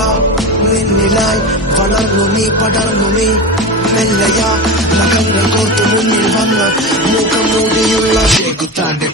വാ നിന്നിലായി വളർന്നു നീ പടർന്നു നീ മെല്ലയാ നഖങ്ങൾ കോർത്തു മുന്നിൽ വന്ന് മുഖം മൂടിയുള്ള കുത്താണ്ട്